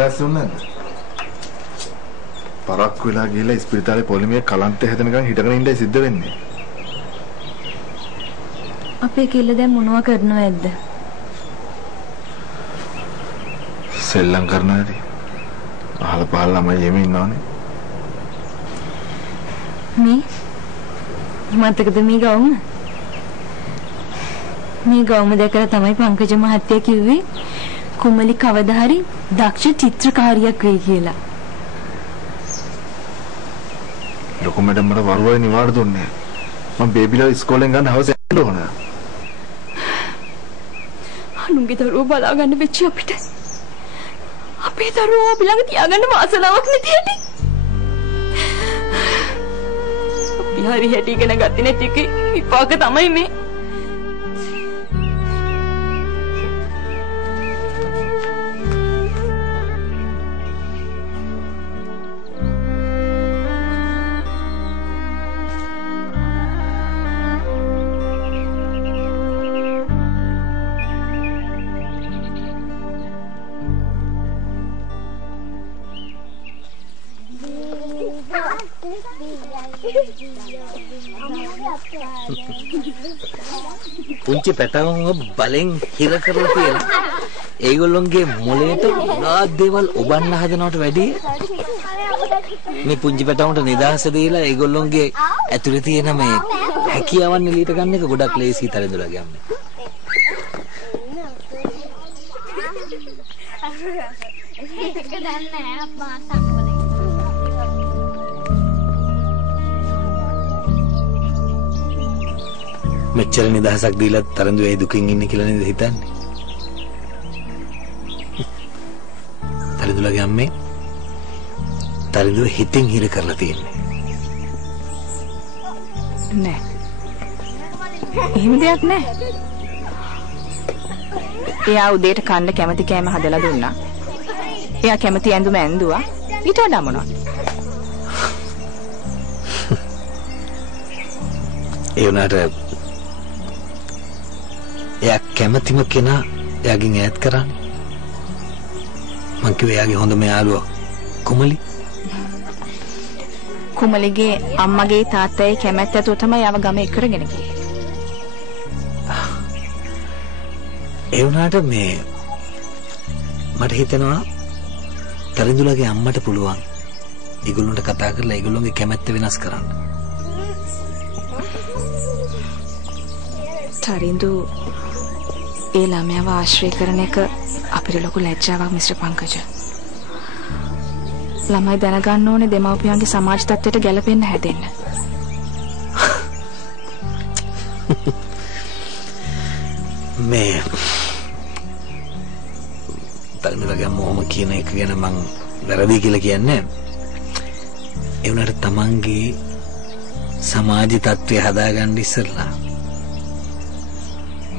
වැස්ස උන්නේ නැද්ද? පරක් වෙලා ගිහලා ස්පිරිතාලේ පොලිමේ කලන්තේ හැදෙනකන් හිටගෙන ඉඳලා සිද්ධ වෙන්නේ. අපේ කිල්ල දැන් මොනවා කරනවද? සෙල්ලම් කරනවාද? අහල පහල ළමයි එමේ ඉන්නවනේ. මේ මතකද මේ ගවුම? මේ ගවුම දැකලා තමයි පංකජ මහත්තයා කිව්වේ කුමලි කවදා හරි දක්ෂ චිත්‍රකාරියක් වෙයි කියලා. ලොකු මැඩම් මට වරුවයි නිවාඩු දුන්නේ. මම බේබිලා ඉස්කෝලෙන් ගන්න හවස යන්න ඕන. අනුන්ගේ දරුවෝ බලා ගන්න වෙච්ච අපිට අපේ දරුවෝ අපි ළඟ තියාගන්න වාසනාවක් නැති ඇති. අපි හරි හැටි ඉගෙන ගත්තේ නැති එකේ විපාක තමයි මේ. පුංචි පැටවුන්ව බලෙන් හිර කරලා තියෙන ඒගොල්ලොන්ගේ මොලේට ගොඩාක් දේවල් ඔබන්න හදනවට වැඩිය මේ පුංචි පැටවුන්ට නිදහස දීලා ඒගොල්ලොන්ගේ ඇතුලේ තියෙන මේ හැකියාවන් එළියට ගන්න එක ගොඩක් ලේසි තරඳුලා ගන්නේ. ඒක දන්නේ අප්පා මෙච්චර නිදහසක් දීලා තරඳු ඒ දුකින් ඉන්නේ කියලා නේද හිතන්නේ? තරඳුලගේ අම්මේ තරඳුව හිතින් හිර කරලා තියෙන්නේ. නෑ. එහෙම දෙයක් නෑ. එයා උදේට කන්න කැමති කෑම හදලා දුන්නා. එයා කැමති ඇඳුම ඇඳුවා. ඊට වඩා මොනවද? ඒ උනාට එයා කැමතිම කෙනා එයාගෙන් ඈත් කරන්නේ. මං කිව්වේ එයාගේ හොඳම යාළුවා කුමලි. කුමලිගේ අම්මගේ තාත්තගේ කැමැත්ත ඇතුව තමයි යව ගම එකරගෙන ගියේ. ඒ වුණාට මේ මට හිතෙනවා තරඳුලගේ අම්මට පුළුවන් ඒගොල්ලන්ට කතා කරලා ඒගොල්ලන්ගේ කැමැත්ත වෙනස් කරන්න. තරිඳු ඒ ළමයාව ආශ්‍රය කරන එක අපිට ලොකු ලැජ්ජාවක් මිස්ටර් පංකජ. ළමයි දැනගන්න ඕනේ දෙමව්පියන්ගේ සමාජ තත්ත්වයට ගැලපෙන්න හැදෙන්න. මේ තරුණියගේ මොහොම කියන එක ගැන මං වැරදි කියලා කියන්නේ. ඒ වුණාට තමන්ගේ සමාජ තත්ත්වය හදාගන්න ඉස්සෙල්ලා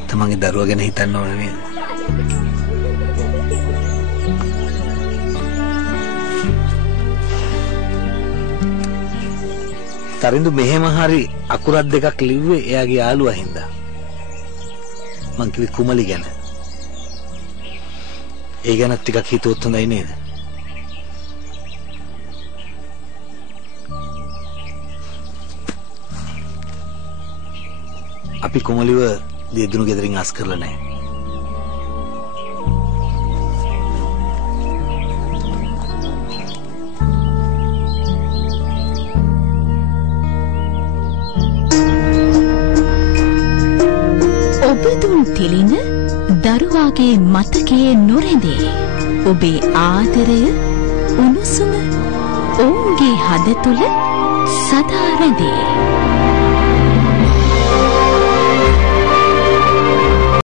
තමන්ගේ දරුවා ගැන හිතන්න ඕනේ නේද? තරිඳු මෙහෙම හරි අකුරක් දෙකක් ලිව්වේ එයාගේ යාළුවා හින්දා. මං කිව්වේ කුමලි ගැන. ඒ ගැන ටිකක් හිතුවොත් හොඳයි නේද? අපි කුමලිව දෙදුණු ගෙදරින් අස් කරලා නැහැ. ඔබ දුන් තිලින දරුවාගේ මතකයේ නොරැඳේ. ඔබේ ආදරය උණුසුම ඔවුන්ගේ හද තුල සදා රැඳේ.